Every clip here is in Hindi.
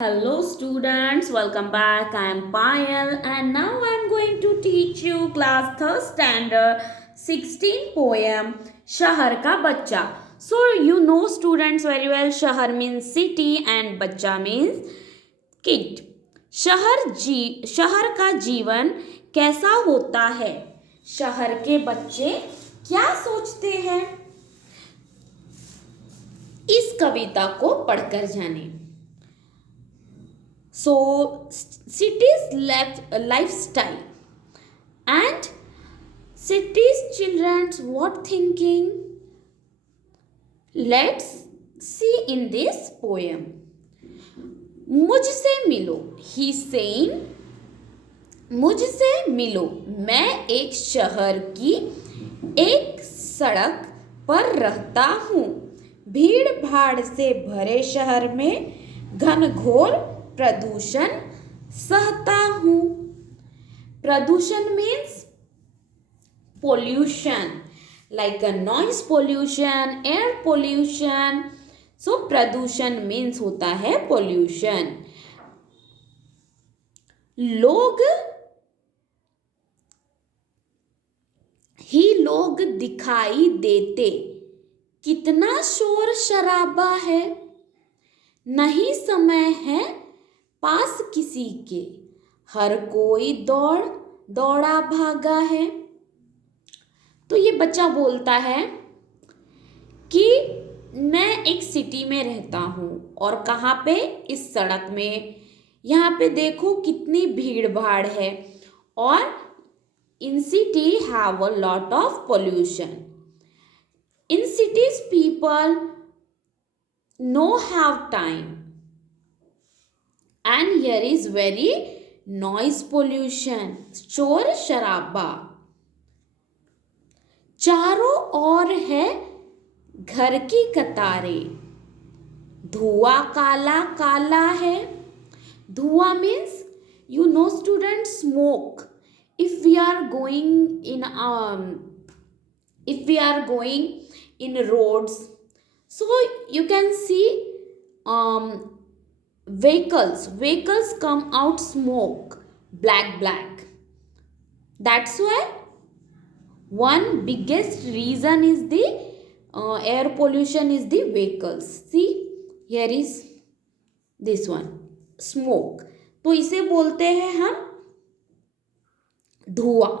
Hello students, welcome back. I am Payal and now I am going to teach you class 3rd standard 16 poem Shahar Ka Bachcha. So you know students very well, Shahar means city and Bachcha means kid. शहर का जीवन कैसा होता है? शहर के बच्चे क्या सोचते हैं? इस कविता को पढ़कर जाने. So, cities lifestyle and cities children's what thinking? Let's see in this poem. मुझसे मिलो, he saying, मुझसे मिलो, मैं एक शहर की एक सड़क पर रहता हूँ. भीड़ भाड़ से भरे शहर में घनघोर प्रदूषण सहता हूँ. प्रदूषण means pollution, like a noise pollution, air pollution. So प्रदूषण मीन्स होता है pollution. लोग दिखाई देते, कितना शोर शराबा है. नहीं समय है पास किसी के, हर कोई दौड़ा भागा है. तो ये बच्चा बोलता है कि मैं एक सिटी में रहता हूँ और कहाँ पे, इस सड़क में. यहाँ पे देखो कितनी भीड़ भाड़ है और इन city have a lot of pollution. In cities people know have time and here is very noise pollution, शोर शराबा. चारों ओर है घर की कतारें, धुआं काला काला है. धुआं means you know students smoke. If we are going in roads, so you can see vehicles come out smoke black. That's why one biggest reason is the air pollution is the vehicles. See, here is this one, smoke. तो इसे बोलते हैं हम धुआं.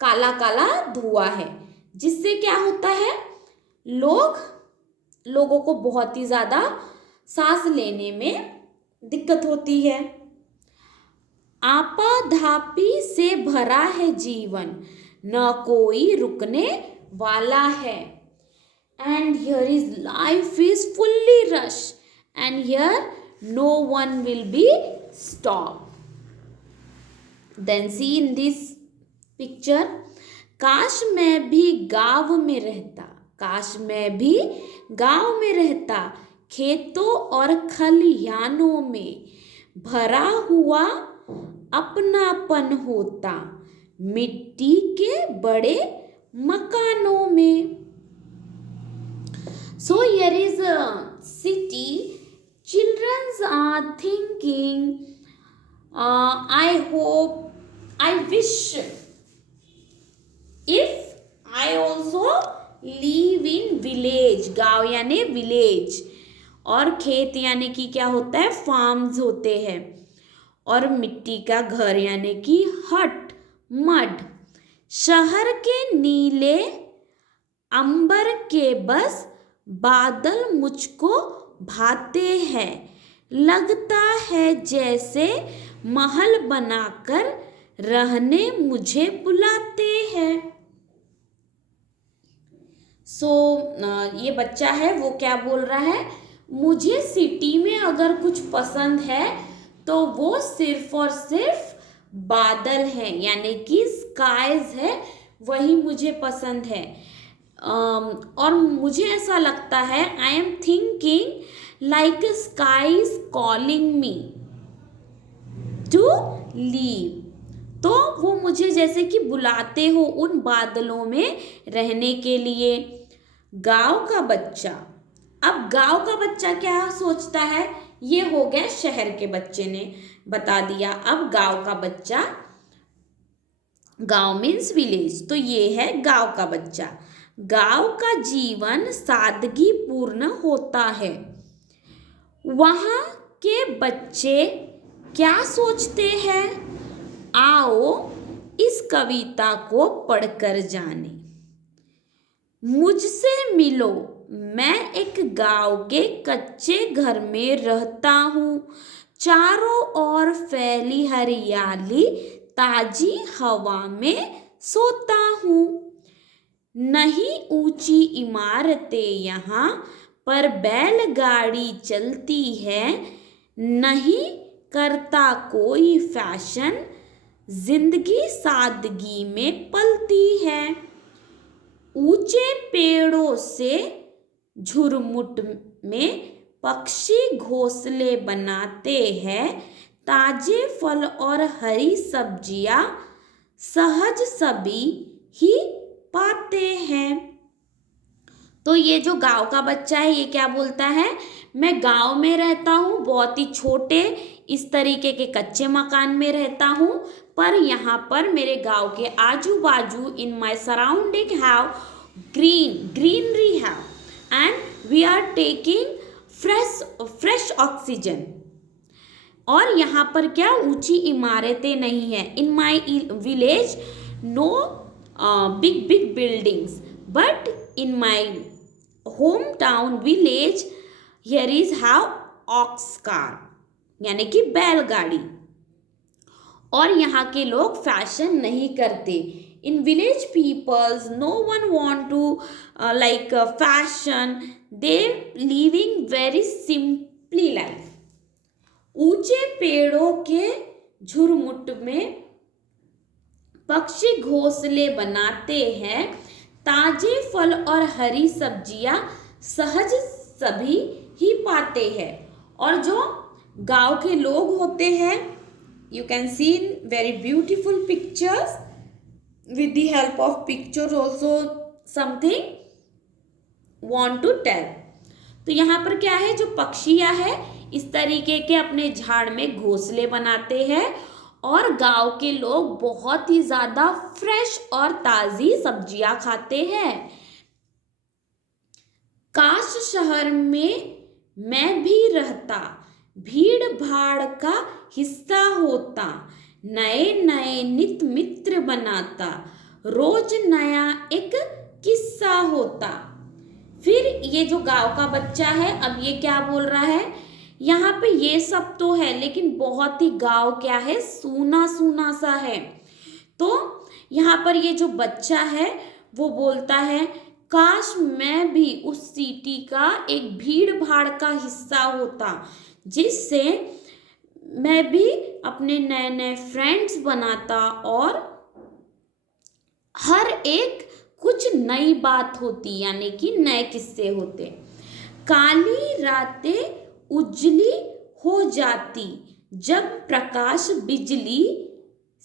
काला काला धुआं है जिससे क्या होता है, लोगों को बहुत ही ज्यादा सांस लेने में दिक्कत होती है. आपाधापी से भरा है जीवन, न कोई रुकने वाला है. And here is life is fully rush and here no one will be stop. Then see in this picture, काश मैं भी गांव में रहता, काश मैं भी गांव में रहता, खेतों और खलिहानों में भरा हुआ अपनापन होता, मिट्टी के बड़े मकानों में. So here is a city. Children are thinking, I wish if I also live in village. गाँव यानी village और खेत यानी कि क्या होता है, फार्म्स होते हैं. और मिट्टी का घर यानी कि हट, मड. शहर के नीले अंबर के बस बादल मुझको भाते हैं, लगता है जैसे महल बनाकर रहने मुझे बुलाते हैं. ये बच्चा है वो क्या बोल रहा है, मुझे सिटी में अगर कुछ पसंद है तो वो सिर्फ और सिर्फ बादल है यानी कि स्काइज है, वही मुझे पसंद है. और मुझे ऐसा लगता है, I am thinking like skies calling me to leave. तो वो मुझे जैसे कि बुलाते हो उन बादलों में रहने के लिए. गांव का बच्चा, अब गांव का बच्चा क्या सोचता है ये हो गया शहर के बच्चे ने बता दिया। अब गांव का बच्चा, गांव मीन्स विलेज, तो ये है गांव का बच्चा। गांव का जीवन सादगी पूर्ण होता है। वहाँ के बच्चे क्या सोचते हैं, आओ इस कविता को पढ़कर जाने। मुझसे मिलो, मैं एक गांव के कच्चे घर में रहता हूँ। चारों ओर फैली हरियाली, ताजी हवा में सोता हूँ। नहीं ऊंची इमारतें यहाँ, पर बैलगाड़ी चलती है। नहीं करता कोई फैशन, जिंदगी सादगी में पलती है। ऊंचे पेड़ों से झुरमुट में पक्षी घोंसले बनाते हैं। ताजे फल और हरी सब्जियां सहज सभी ही पाते हैं। तो ये जो गांव का बच्चा है ये क्या बोलता है, मैं गांव में रहता हूँ, बहुत ही छोटे इस तरीके के कच्चे मकान में रहता हूँ, पर यहाँ पर मेरे गांव के आजू बाजू in my surrounding have greenery have and we are taking fresh oxygen. और यहाँ पर क्या ऊंची इमारतें नहीं है। In my village no big buildings, but in my home town village here is have ox cart, यानी कि बैलगाड़ी। और यहाँ के लोग फैशन नहीं करते। In village peoples no one want to like fashion, they living very simply life. ऊंचे पेड़ों के झुरमुट में पक्षी घोंसले बनाते हैं। ताजे फल और हरी सब्जियां सहज सभी ही पाते हैं। और जो गांव के लोग होते हैं, you can see in very beautiful pictures with the help of picture also something want to tell। तो यहाँ पर क्या है, जो पक्षियाँ है इस तरीके के अपने झाड़ में घोंसले बनाते हैं और गांव के लोग बहुत ही ज़्यादा फ्रेश और ताज़ी सब्जियां खाते हैं। काश शहर में मैं भी रहता, भीड़ भाड़ का हिस्सा होता। नए नए नित मित्र बनाता, रोज नया एक किस्सा होता। फिर ये जो गांव का बच्चा है अब ये क्या बोल रहा है, यहाँ पे ये सब तो है लेकिन बहुत ही गांव क्या है, सूना सूना सा है। तो यहाँ पर ये जो बच्चा है वो बोलता है काश मैं भी उस सिटी का एक भीड़ भाड़ का हिस्सा होता, जिससे मैं भी अपने नए नए फ्रेंड्स बनाता और हर एक कुछ नई बात होती, यानी कि नए किस्से होते। काली रातें उजली हो जाती, जब प्रकाश बिजली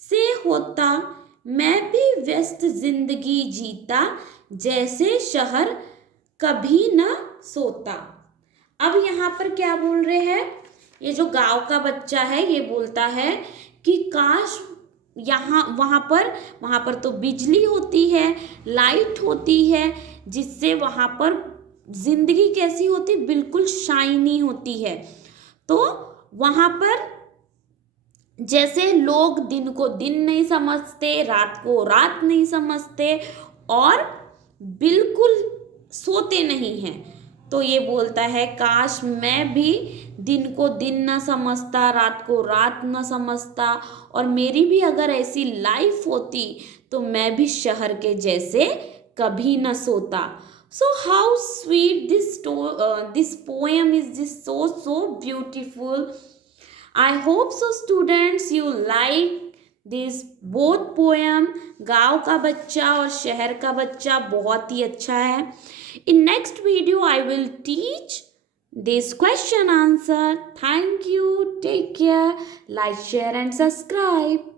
से होता। मैं भी व्यस्त जिंदगी जीता, जैसे शहर कभी न सोता। अब यहाँ पर क्या बोल रहे हैं, ये जो गांव का बच्चा है ये बोलता है कि काश वहाँ पर तो बिजली होती है, लाइट होती है, जिससे वहाँ पर जिंदगी कैसी होती, बिल्कुल शाइनी होती है। तो वहाँ पर जैसे लोग दिन को दिन नहीं समझते, रात को रात नहीं समझते और बिल्कुल सोते नहीं हैं। तो ये बोलता है काश मैं भी दिन को दिन न समझता, रात को रात न समझता, और मेरी भी अगर ऐसी लाइफ होती तो मैं भी शहर के जैसे कभी न सोता। So how sweet this poem is, this so beautiful. I hope so students you like this both poem। गांव का बच्चा और शहर का बच्चा बहुत ही अच्छा है। In next video I will teach this question answer. Thank you. Take care. Like, share and subscribe.